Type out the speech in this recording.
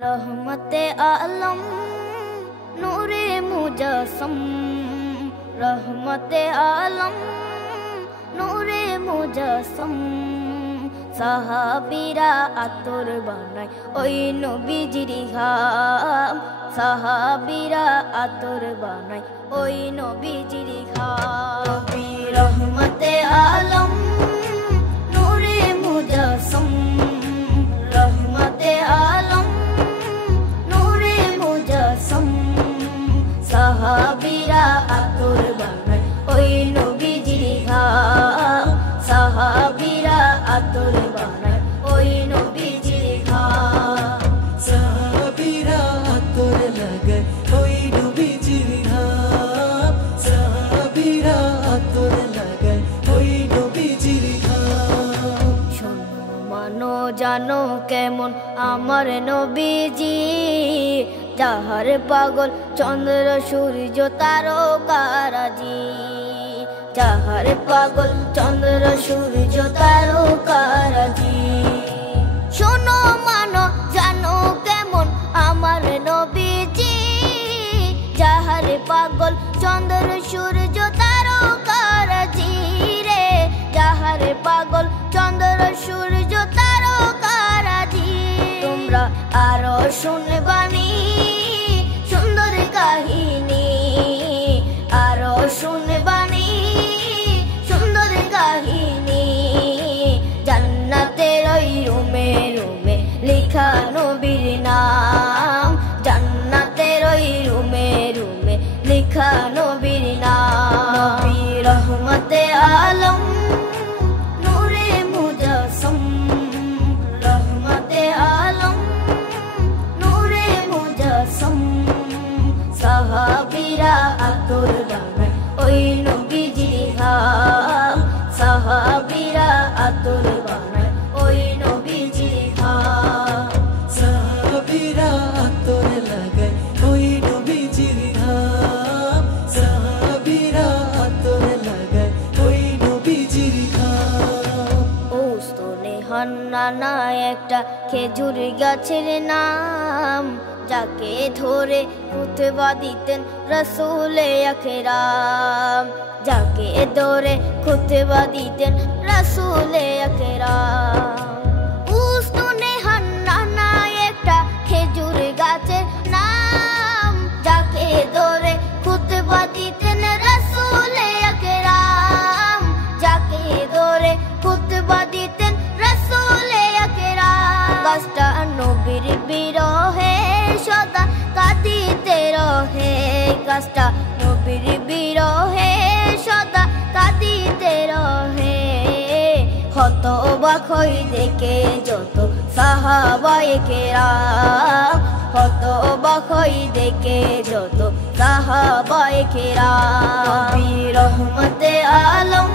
रहमते आलम नूरे मुजस्सम, रहमते आलम नूरे मुजस्सम। साहाबीरा आतोर बानाय ओई नबीजिर घाम, साहाबीरा आतोर बानाय ओई नबीजिर घाम। रहमते आलम नूरे मुजस्सम, रहमते आलम नूरे मुजस्सम। साहाबीरा आतोर बानाय ओई नबीजिर घाम, साहाबीरा आतोर बानाय ओई नबीजिर घाम। साहाबीरा आतोर लागाय ओई नबीजिर घाम, साहाबीरा आतोर लागाय ओई नबीजिर घाम। শোনো মানো জানো কেমন আমার নবীজি, যাহার পাগল চন্দ্র সূর্য তারকারাজি, যাহার পাগল চন্দ্র সূর্য তারকারাজি। শোনো মানো জানো কেমন আমার নবীজি, যাহার পাগল চন্দ্র সূর্য তারকারাজি রে, যাহার পাগল চন্দ্র সূর্য তারকারাজি। তোমরা আরো শুনবানি সুন্দর কাহিনী, আরো শুনবানি সুন্দর কাহিনী। জান্নাতের ওই রুমে রুমে লেখা নবীর নাম, জান্নাতের ওই রুমে রুমে লেখা নবীর নাম। নবী রহমতে আলম নূরে মুজস্সম, রহমতে আলম নূরে মুজস্সম। সাহাবীরা আতোর বানায় ওই নবীজির ঘাম, সাহাবীরা আতোর বানায় ওই নবীজির ঘাম। সাহাবীরা আতোর লাগায় ওই নবীজির ঘাম, সাহাবীরা আতোর লাগায় ওই নবীজির ঘাম। ওস্তনে হান্নানা একটা খেজুর গাছের নাম, যাকে ধরে খুতবা দিতেন রাসূলে আকরাম, যাকে ধরে খুতবা দিতেন রাসূলে আকরাম। উস্তনে হান্নানা একটা খেজুর গাছের নাম, যাকে ধরে খুতবা দিতেন রাসূলে আকরাম, যাকে ধরে খুতবা দিতেন রাসূলে আকরাম। গাছটা নবীর বিরহে সদা কাঁদিতে রহে, গাছটা নবীর বিরহে সদা কাঁদিতে রহে। হতবাক হই দেখে যত সাহাবায়ে কেরাম, হতবাক হই দেখে যত সাহাবায়ে কেরাম। নবী রহমতে আলম